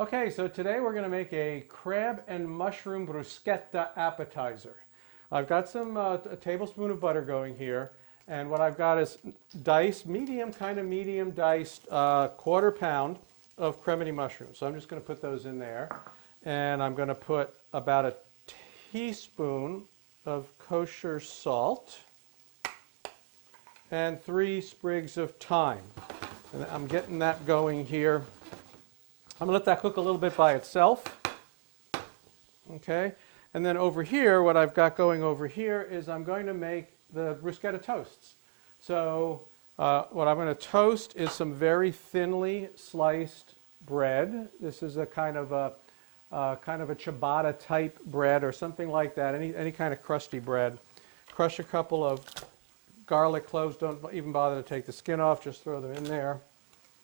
Okay, so today we're going to make a crab and mushroom bruschetta appetizer. I've got some a tablespoon of butter going here, and what I've got is diced, kind of medium diced, quarter pound of cremini mushrooms. So I'm just going to put those in there, and I'm going to put about a teaspoon of kosher salt and 3 sprigs of thyme. And I'm getting that going here. I'm going to let that cook a little bit by itself. Okay, and then over here, what I've got going over here is I'm going to make the bruschetta toasts. So what I'm going to toast is some very thinly sliced bread. This is a kind of a ciabatta type bread or something like that. Any kind of crusty bread. Crush a couple of garlic cloves. Don't even bother to take the skin off. Just throw them in there.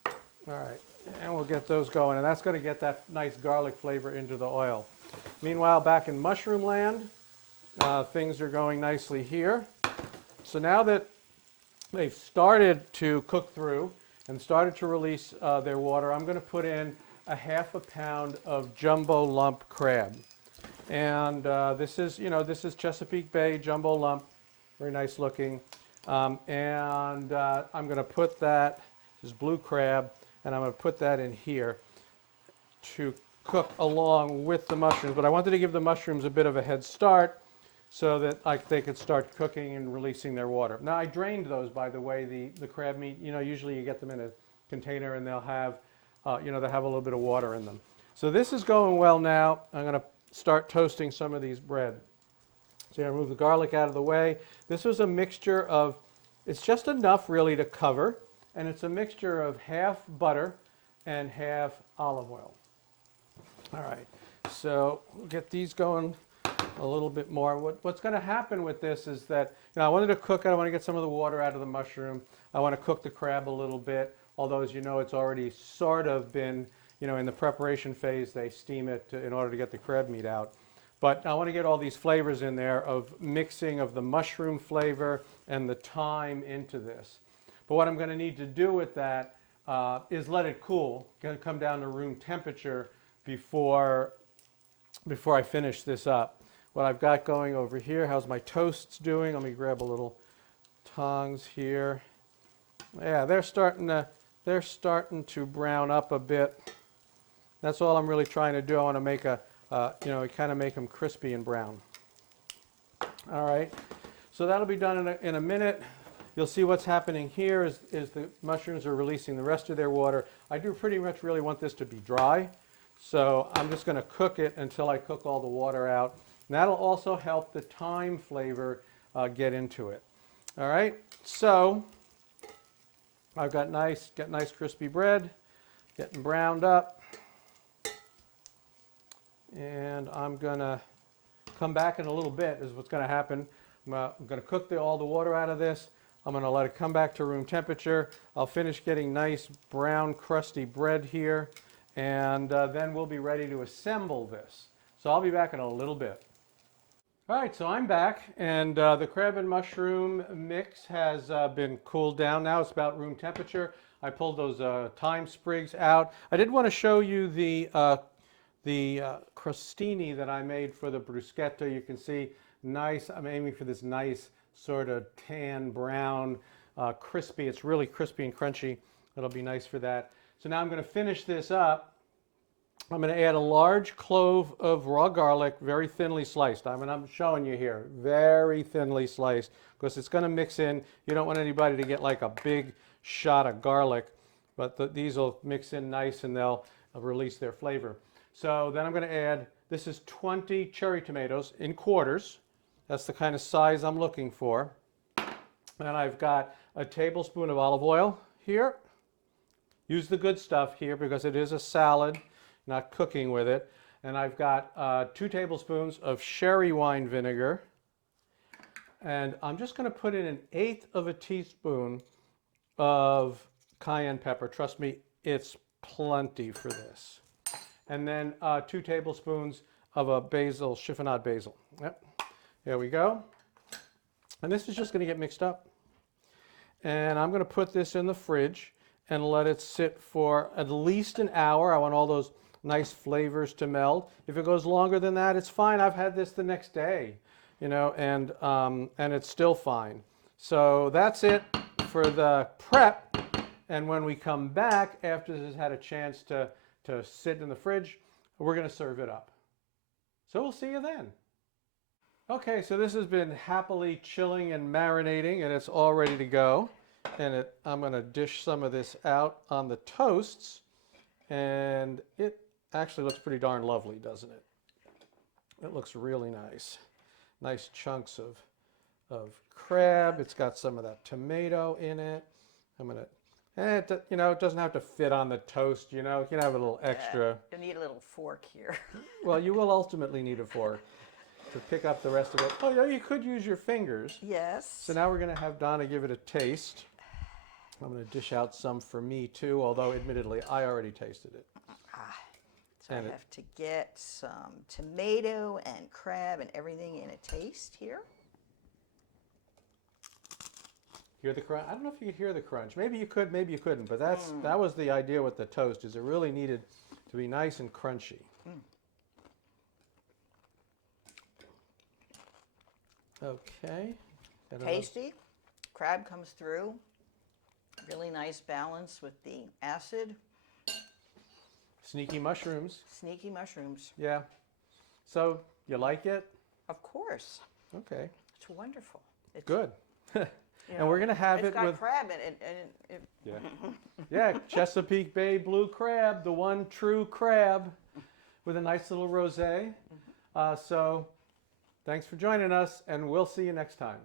All right. And we'll get those going, and that's going to get that nice garlic flavor into the oil. Meanwhile, back in mushroom land, things are going nicely here. So now that they've started to cook through and started to release their water, I'm going to put in a ½ pound of jumbo lump crab. And this is Chesapeake Bay jumbo lump, very nice looking. I'm going to put that, this is blue crab, and I'm going to put that in here to cook along with the mushrooms. But I wanted to give the mushrooms a bit of a head start so that they could start cooking and releasing their water. Now, I drained those, by the way, the crab meat. Usually you get them in a container and they'll have, they have a little bit of water in them. So this is going well now. I'm going to start toasting some of these bread. So I remove the garlic out of the way. This was a mixture of, it's just enough really to cover. And it's a mixture of half butter and half olive oil. All right, so we'll get these going a little bit more. What's going to happen with this is that, I wanted to cook it. I want to get some of the water out of the mushroom. I want to cook the crab a little bit, although as you know, it's already sort of been, in the preparation phase, they steam it in order to get the crab meat out. But I want to get all these flavors in there of mixing of the mushroom flavor and the thyme into this. But what I'm going to need to do with that is let it cool, going to come down to room temperature before I finish this up. What I've got going over here, how's my toasts doing? Let me grab a little tongs here. Yeah, they're starting to brown up a bit. That's all I'm really trying to do. I want to make kind of make them crispy and brown. All right, so that'll be done in a minute. You'll see what's happening here is the mushrooms are releasing the rest of their water. I do pretty much really want this to be dry, so I'm just going to cook it until I cook all the water out. And that'll also help the thyme flavor get into it. All right, so I've got nice crispy bread, getting browned up. And I'm going to come back in a little bit is what's going to happen. I'm going to cook all the water out of this. I'm going to let it come back to room temperature. I'll finish getting nice brown crusty bread here, and then we'll be ready to assemble this. So I'll be back in a little bit. All right, so I'm back, and the crab and mushroom mix has been cooled down now. It's about room temperature. I pulled those thyme sprigs out. I did want to show you the crostini that I made for the bruschetta. You can see nice, I'm aiming for this nice sort of tan brown, crispy. It's really crispy and crunchy. It'll be nice for that. So now I'm going to finish this up. I'm going to add a large clove of raw garlic, very thinly sliced. I'm showing you here, very thinly sliced, because it's going to mix in. You don't want anybody to get like a big shot of garlic, but these will mix in nice and they'll release their flavor. So then I'm going to add, this is 20 cherry tomatoes in quarters. That's the kind of size I'm looking for. And I've got a tablespoon of olive oil here. Use the good stuff here because it is a salad, not cooking with it. And I've got 2 tablespoons of sherry wine vinegar. And I'm just going to put in 1/8 of a teaspoon of cayenne pepper. Trust me, it's plenty for this. And then 2 tablespoons of a basil, chiffonade basil. Yep. There we go. And this is just going to get mixed up. And I'm going to put this in the fridge. and let it sit for at least an hour. I want all those nice flavors to meld. If it goes longer than that, it's fine. I've had this the next day, you know, and it's still fine. So that's it for the prep. And when we come back, after this has had a chance to sit in the fridge, we're going to serve it up. So we'll see you then. Okay, so this has been happily chilling and marinating, and it's all ready to go. And I'm going to dish some of this out on the toasts, and it actually looks pretty darn lovely, doesn't it? It looks really nice. Nice chunks of crab. It's got some of that tomato in it. I'm going to, you know, it doesn't have to fit on the toast, you know. You can have a little extra. You need a little fork here. Well, you will ultimately need a fork to pick up the rest of it. Oh, yeah, you could use your fingers. Yes. So now we're going to have Donna give it a taste. I'm going to dish out some for me too, although admittedly I already tasted it. So I have to get some tomato and crab and everything in a taste here. Hear the crunch? I don't know if you could hear the crunch. Maybe you could, maybe you couldn't, but that was the idea with the toast, is it really needed to be nice and crunchy. Okay. Tasty. Crab comes through. Really nice balance with the acid. Sneaky mushrooms. Sneaky mushrooms. Yeah. So, you like it? Of course. Okay. It's wonderful. It's, good. You And we're going to have it it's got with crab in it. And it yeah. Yeah, Chesapeake Bay blue crab, the one true crab, with a nice little rosé. So, thanks for joining us, and we'll see you next time.